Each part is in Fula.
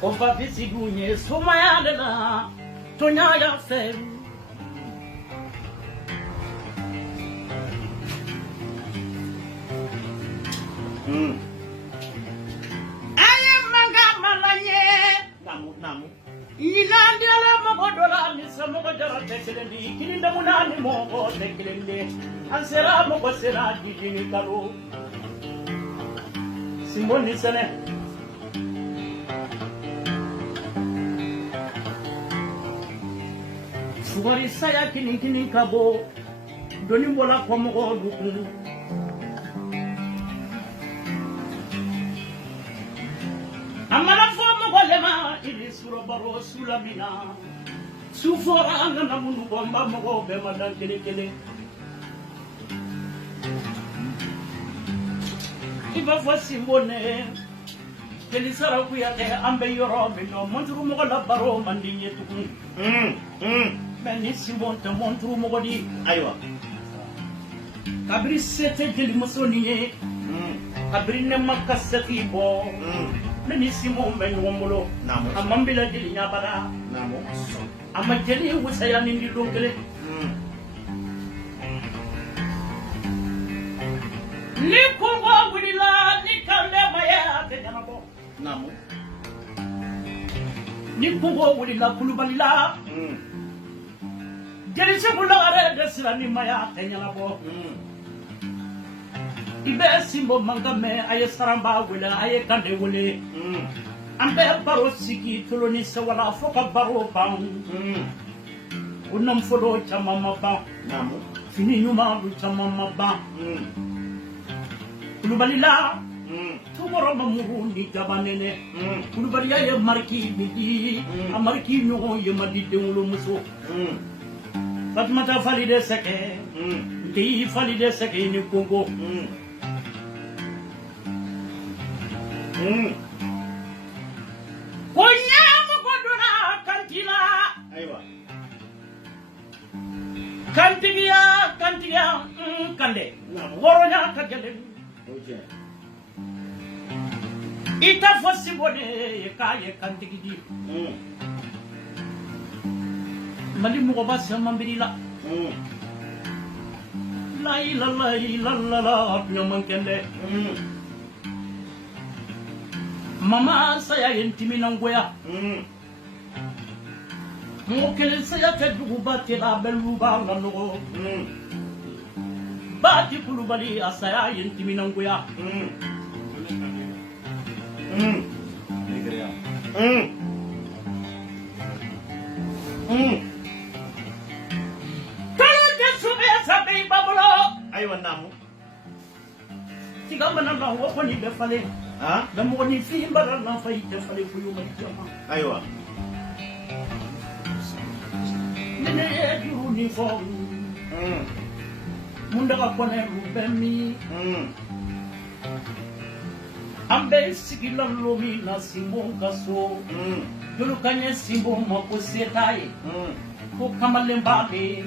Oba bisigunye sumaya dana tonya ya fe aye manga malanye namu inandela mogodola misamo godara tekelendi kininda munani mogo tekelende ansera mogo sera dijini kalo simoni sene Sugari saya kini kabo doni bola komogo dukun amala fomo golema ili suro baro sulabina sufora ngana mundu bomba mogo be madan kele iba fasimbone keli sara kuyate ambe yoro bino montru mogo la baro mandinye tukun Meni simbon te montru mogodi aywa kabri sete jeli musoni kabri ne makasati bo meni simbon ben womulo namu amambila jeli nyabara namu amajeli wusaya nindi donkele ni kungo wulila ni kande maya te janabo namu ni kungo wulila kulubalila Jeli sebula are desira ni maya tenyala bo ibe simbo mangame aye saramba wala aye kande wole ambe baro siki toloni sawala foka baro bang unam fodo chamama ba namu fini nyuma du chamama ba kulubalila tumoro mamuru ni gabanene kulubaliya ye marki bidi amarki no ye madi dewlo muso Fatmata falide seke, di falide seke ni Congo. Konya mogodona kantila. aywa Kantigia kande. Woronya kagele. okay Ita fosibone kaye kantigi. Mali mo ba sa mambirila la la nyaman kende mama saya intimi nangoya mo kele saya te dugu batte la belu ba nanogo ba ti kulubali asaya intimi nangoya aywa namu tiga mana na wo ko ni be fale ha da mo ni fi mbara na fa ite fale ku yo ma jama aywa nene ju ni fo munda ka kone ru be mi ambe sigilan lo mi na simbo kaso dulu kanye simbo ma ko setai ko kamale mbabe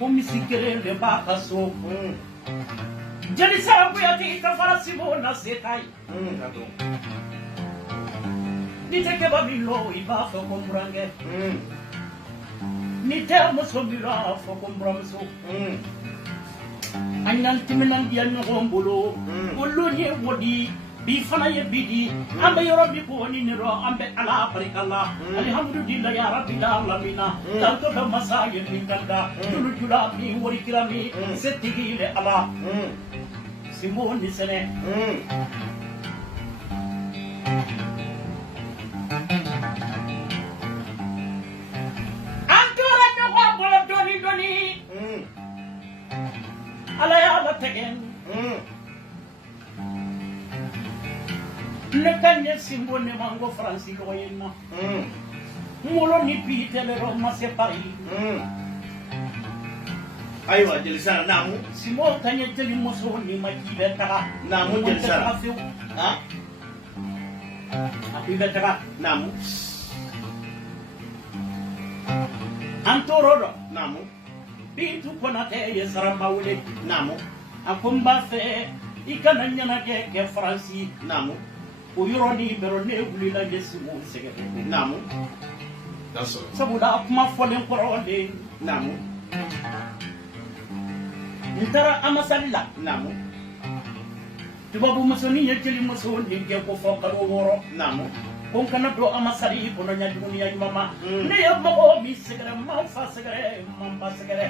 ko misikere le bakaso jeli sara kuyati ka fara simbo na setai niteke babilo iba fo komburange nite musomira fo komburamso anyan timinan dia ngombolo ulu ni wodi bi fana ye bidi ambe yoro bi ko ni ro ambe ala barikalla alhamdulillah ya rabbil alamin tanto da masaye ni kanda dulu jula mi wori kirami setigi le ala simbo ni sene antora no ko bolo doni ala ya la tegen le kanye simbo ne mango franci ko yenna molo ni pitele ro ma se pari aywa jeli sara namu simbo kanye jeli moso ni ma kibe taka namu jeli sara ha api betaka namu antoro namu bintu kona te ye saramba wule namu akumba fe ikana nyana ke franci namu o yɔrɔ ni bɛrɛ ne wulila ne sigi o sɛgɛrɛ naamu sabula kuma fɔlen kɔrɔlen naamu n taara amasali la naamu tubabu musonin ye jeli muso nin kɛ ko fɔ kalo 6 naamu ko n kana don amasali kɔnɔ ɲajuguniya ɲuman ma ne ye mɔgɔ min sɛgɛrɛ man fa sɛgɛrɛ man ba sɛgɛrɛ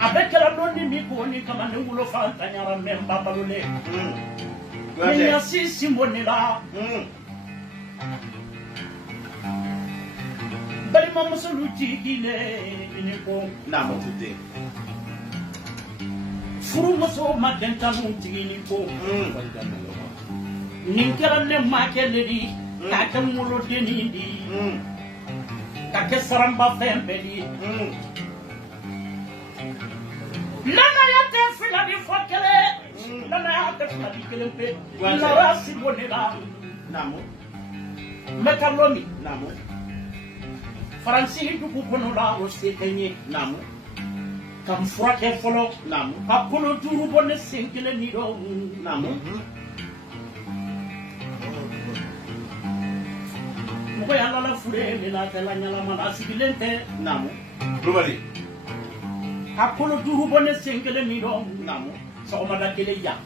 a bɛ kɛra don ni min ko ni kama ne wolo fa ntanyara mɛ n ba balolen ne ɲasi sinbo ne la balimamuso lu jigilen ne ko naamu tute furumuso ma dɛntanu jigini ko nin kɛra ne ma kɛ le di k'a kɛ wolodennin di ka kɛ saranba fɛn bɛɛ di lanaya tɛ fila di fɔ kelen lanaya tɛ fila di kelen pe nara sinbo ne la naamu n bɛ taa lɔmi naamu faransi dugu kɔnɔ la o se tɛ n ye naamu ka n furakɛ fɔlɔ naamu ka kolo 5 bɔ ne sen kelen ni dɔ naamu mɔgɔ y'a lala fure min na tɛ la ɲalama na a sigilen tɛ naamu Kulubali ka kolo 5 bɔ ne sen kelen ni dɔ naamu sɔgɔmada kelen yan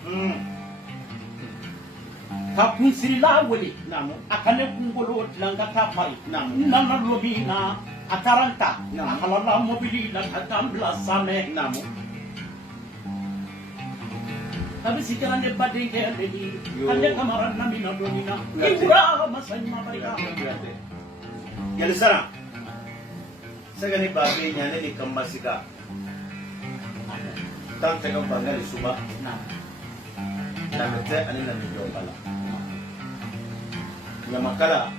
ka kunsirila wele naamu a ka ne kunkolo dilan ka taa pari naamu n nana lobi na a taara n ta naamu a halala mobili la ka taa n bila samɛ naamu kabisi kɛra ne badenkɛ le di ale kamara namina dɔɔni na i wura masa ɲuman barika Yalisara sɛgɛni baa bɛ ɲa ne ni kanbasika tan tɛ ka bangali suba lamɛ tɛ ani lamɛ jɔ bala ɲamakala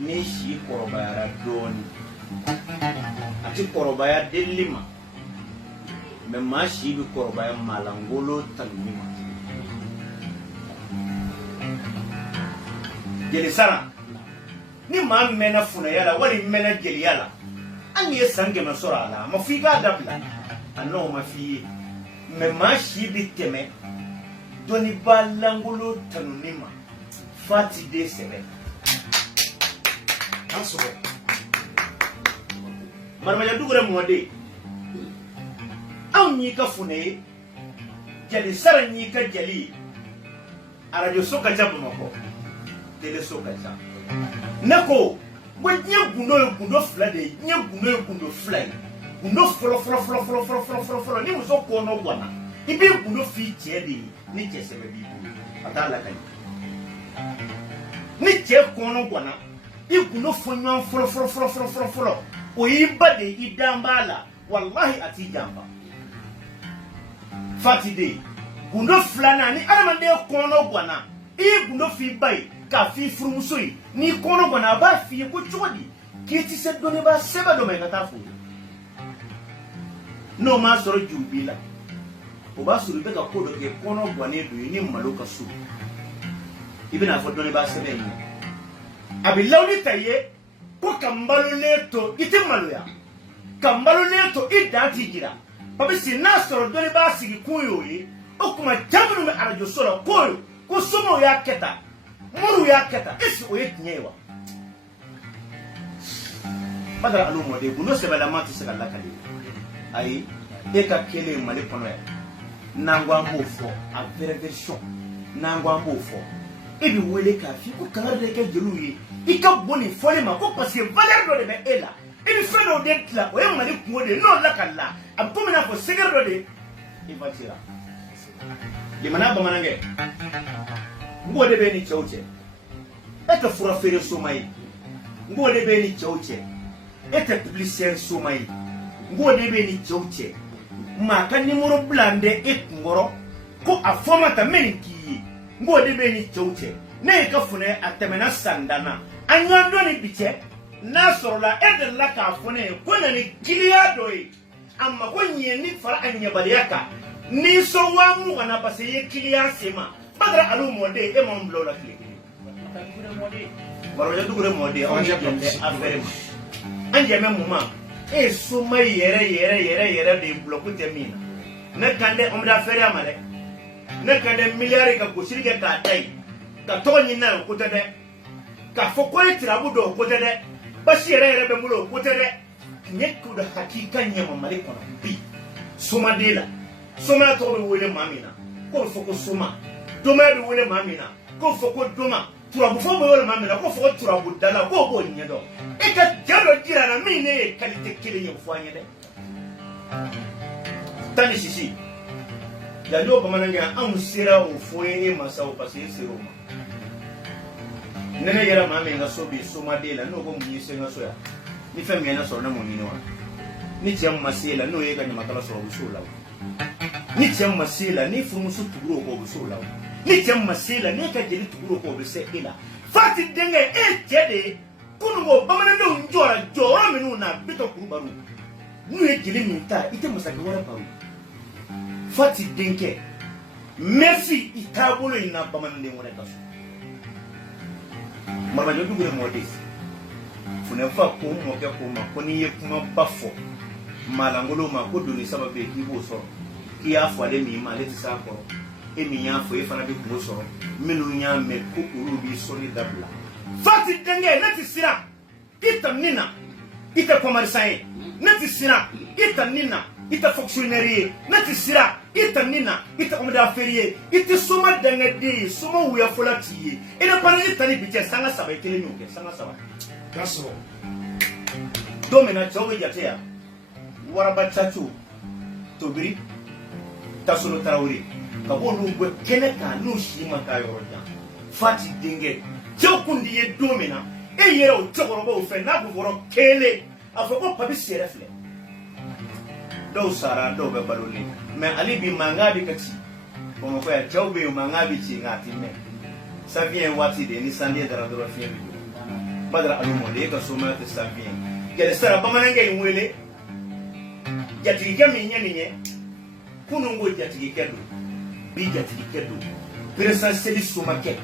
ni si kɔrɔbayara dɔɔni a ti kɔrɔbaya delili ma mɛ maa si bɛ kɔrɔbaya malangolo tanuni ma Jelisara ni maa mɛnna funaya la wali mɛnna jeliya la an ye san 100 sɔrɔ a la a ma fɔ i k'a dabila a n'o ma f'i ye mɛ maa si bɛ tɛmɛ dɔnnibaa langolo tanuni ma fati den sɛbɛ an sɔrɔ Maramaja Dugure mɔden anw y'i ka fune ye Jelisara y'i ka jeli ye radio so ka ca Bamakɔ télé so ka ca ne ko diɲɛ gundo ye gundo 2 de ye diɲɛ gundo ye gundo 2 ye gundo fɔlɔ ni muso kɔnɔ ganna i b'i gundo f'i cɛ de ye ni cɛ sɛbɛ b'i bolo a t'a lakali ni cɛ kɔnɔ ganna i gundo fɔ ɲɔgɔn fɔlɔ o y'i ba de i dan b'a la wallahi a t'i janfa fati de gundo 2nan ni adamaden kɔnɔ ganna i ye gundo f'i ba ye k'a f'i furumuso ye n'i kɔnɔ ganna a b'a f'i ye ko cogo di k'i ti se dɔnnibaa sɛbɛ dɔ ma i ka taa f'o ye n'o m'a sɔrɔ juru b'i la o b'a sɔrɔ i bɛ ka ko dɔ kɛ kɔnɔ gannen don ye ni malo ka so i bɛna fɔ dɔnnibaa sɛbɛ in ye a bɛ lawuli ta i ye ko ka n balolen to i tɛ maloya ka n balolen to i dan t'i jira babisi n'a sɔrɔ dɔnnibaa sigi kun y'o ye o tuma cɛ minnu bɛ arajo so la ko somɔgɔw y'a kɛ tan muru y'a kɛ tan est-ce que o ye tiɲɛ ye wa Badara Alu mɔden gundo sɛbɛlama tɛ se ka lakali ayi e ka kelen Mali kɔnɔ yan n'an ko an b'o fɔ a vraie version n'an ko an b'o fɔ e bɛ wele k'a f'i ko kangari de kɛ jeliw ye i ka bon nin fɔli ma ko parce que valeur dɔ de bɛ e la i bɛ fɛn dɔw de dilan o ye Mali kungo de ye n'o lakalila a bɛ komi i n'a fɔ sɛgɛrɛ dɔ de i ba tira jamana bamanankɛ n b'o de bɛ ni cɛw cɛ e tɛ fura feere soma ye n b'o de bɛ ni cɛw cɛ e tɛ publicitaire soma ye n b'o de bɛ ni cɛw cɛ maa ka nimoro bila n bɛ e kunkɔrɔ ko a fɔ ma ta n bɛ nin k'i ye n b'o de bɛ ni cɛw cɛ ne y'i ka funɛ a tɛmɛna san danna a ɲɔgɔn dɔn ni bi cɛ n'a sɔrɔla e delila k'a fɔ ne ye ko na ni giliya dɔ ye a mako ɲɛ ni fara a ɲɛbaliya kan n'i sɔn 20,000 na parce que i ye kiliyan sen ma Badara Alu mɔden e m'anw bila o la tile kelen Maramaja Dugure mɔden anw ye jɛn tɛ affaire ma an jɛmɛ mun ma e ye soma yɛrɛ de ye bulɔku tɛ min na ne kan tɛ homme d'affaires ma dɛ ne kan tɛ miliyari ka gosili kɛ k'a ta ye ka to ni na ko te de ka fo ko tirabu do ko te de ba shi re be mulo ko te de nyeku da hakika nyama mali kono bi soma dela soma to be wele mamina ko fo ko soma doma be wele mamina ko fo ko doma turabu fo be wele mamina ko fo ko turabu dala ko bo nyedo e ka jalo jira na mine kalite kile nyo fo anyede tani sisi ya do ba mananga an sira o fo e masa o pase sira o ma nene yara mame nga so bi soma dela no ko munyi se nga so ya ni fem yana so na munyi no ni tiam masela no ye ganya makala so busula ni tiam masela ni fumu su tuguro ko busula ni tiam masela ni ka jeli tuguro ko bese ila fati denge e jede kunu go bamana no njora jora minu na bito kurubaru nu ye jeli minta ite musaka wala baru fati denge merci itabolo ina bamana de wona kaso mama jodu gure modis fune fa ko mo ke ko ma ko ni ye kuma bafo malangolo ma ko doni sababe ki bo so ki afo ale mi ma le ti sa ko e mi ya fo e fana bi ko so minu nya me ko uru bi so ni dabla fati denge na ti sira ita nina ita commerçant na ti sira ita nina ita fonctionnaire na ti sira ita nina ita homme d'affaires ita soma denge de soma wuya fola ti e na parani tani bi je sanga saba kele nyoke sanga saba Kaso. domina chawe jatea waraba chachu tobiri tasolo tarawri ka bonu gwe keneka no shima ka yoroja fati dinge jokundi ye domina e yero chokoroba o fe na buvoro kele afoko pabi serefle do sara do be baloli me ali bi mangabi kati kono ko ya chawbe mangabi chi ngati me ça vient wati de ni sande dara doro fien bi badra alumole ka soma te ça vient gele sara bamananga imwele jatigi kemi nyeni nye kunungo jatigi kedo bi jatigi kedo presa seli soma ke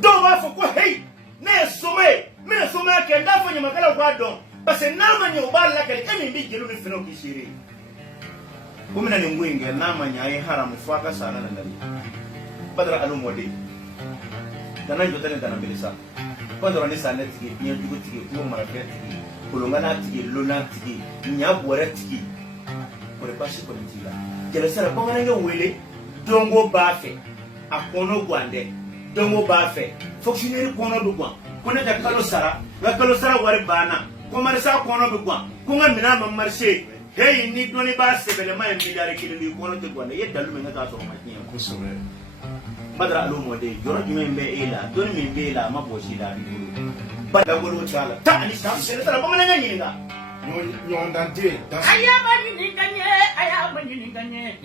do ba fo ko hey ne soma me soma ke ndafo nyama kala kwa don parce nama nyo balla kali kemi bi jelu ni fino kishiri kumina ni ngwinge nama nyaye haramu faka sana na ndali badra alumole dana jotane dana belisa badra ni sanet ki nyen dugo tigi ko maraket tigi kulungana tigi lona tigi nyabore tigi pour passer pour tigi jele sara bangana wele dongo bafe akono gwande dongo bafe fonctionnaire kono do gwan kone da kalo sara wari bana ko marisa kono do gwan ko ngamina ma marché hey ni doni ba sebele ma miliyar kilo kono te gwande yedalu me ngata so ma tiya Ko sore. badra alumo de joro jumembe ila doni mi bela maboshi da bulu bada golo chala ta ni sa sere tara bangana nyinga Nyon dante. ayaba ni ganye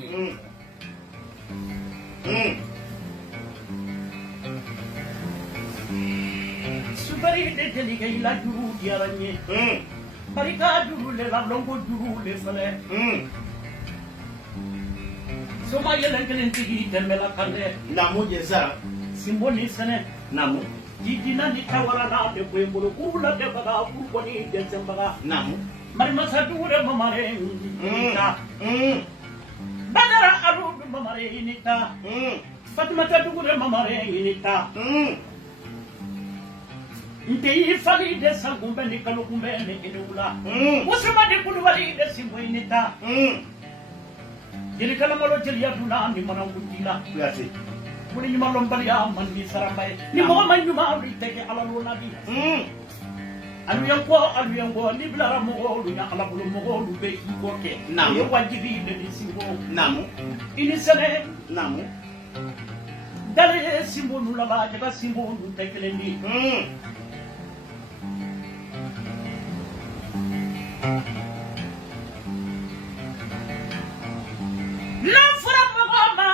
subari de deliga ila duru diaranye barika duru le la longo duru le fale soma yelen kelen tigi tembela kande namu jeza simboni sene namu jidina ni tawara na de kwembolo kula de baga kurkoni de sembaga namu marima sadure mamare nita badara aru mamare nita fatima tadure mamare nita nte fali de sangumbe ni kalukumbe ne inula musama de kulwali de simbo nita jeli kala malo jeli yaduna ni mana gudila yati muni ni malo mbali ya man ni sarambay ni mo man nyuma abri tege ala lo nabi alu yango ni blara mo lu nya ala bulu mo lu be ko ke Naam. ye wajibi de ni simbo namu ini sene namu dale simbo nu la ba jaga simbo nu tekele ni la fura mo ma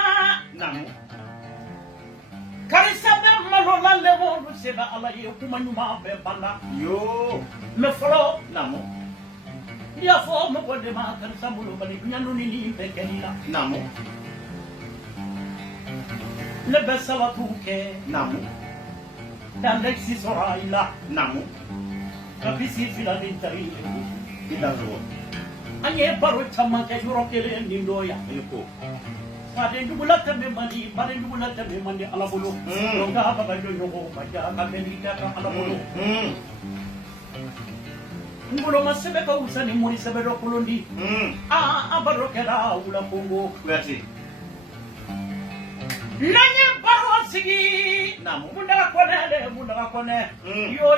namu karisa be malo la le mo lu se ba ala ye kuma nyuma be banda yo me folo namu ya fo mo ko de ma karisa mo lu bali nyanu ni ni be kenila namu le be salatu ke namu dan lexi soraila namu kapisi fila de tari idazo anye baro chama ke yuro kele ni ndoya ko Faden dugula tambe mandi faden dugula tambe mandi ala bulu donga baba jojo ko baja kameli ka ala bulu ngulo masebe ka usani muri sebe ro kulundi abaro kera ula kongo kuyati nanye baro sigi namu munda kone yo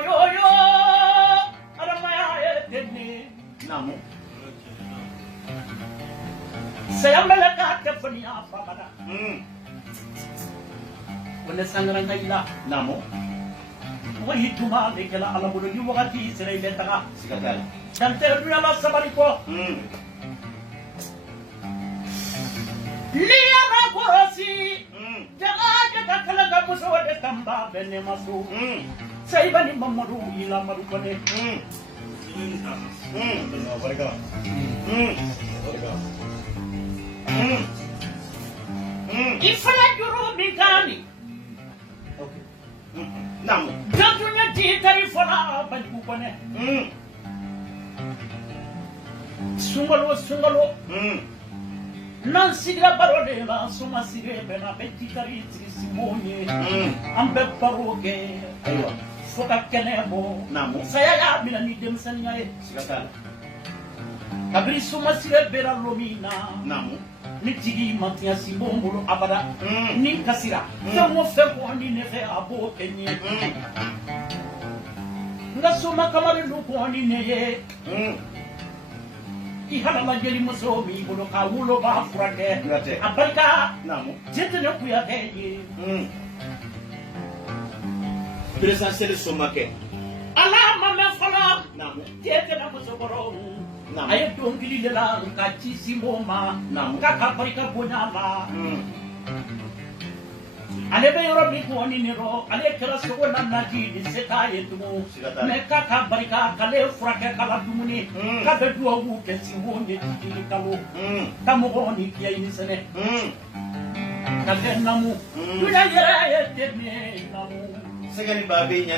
ala maya etni namu sayambele ka tefani afabada wala sangaran kayla namu wahi tuma de kala ala bulu ni wakati sere le taga sigatal tantere du ala sabari ko liya ma korosi jaga kala ga muso de tamba benne masu saibani mamadu ila madu kone ifala juru bigani okay namu jantunya di tari fala banku kone sungalo nan sigira baro de la suma sigre bena beti tari simonye ambe baroge aywa foka kenebo namu saya ya mina ni dem sanyare sigatal kabri suma sigre bera lomina namu ni tigi mantiya simbolo abada ni kasira femo femo ni nefe abo kenye nga suma kamari lu ko ni neye I hala la jeli muso mi bolo ka wulo ba furake abarka namu jete ne kuya keye presidentiel somake ala mame fala namu jete na muso boro namu aye dongili de la ka ci simoma namu ka barika bonyala ale be yoro mi ko ni ro ale kera sogo na naji ni seta yetu me ka barika kale furake kala dumuni ka be duwa wu ke si wonde ti kalo ka mo ni kiya ni sene ka be namu tu ya yere ye te me namu segani babe nya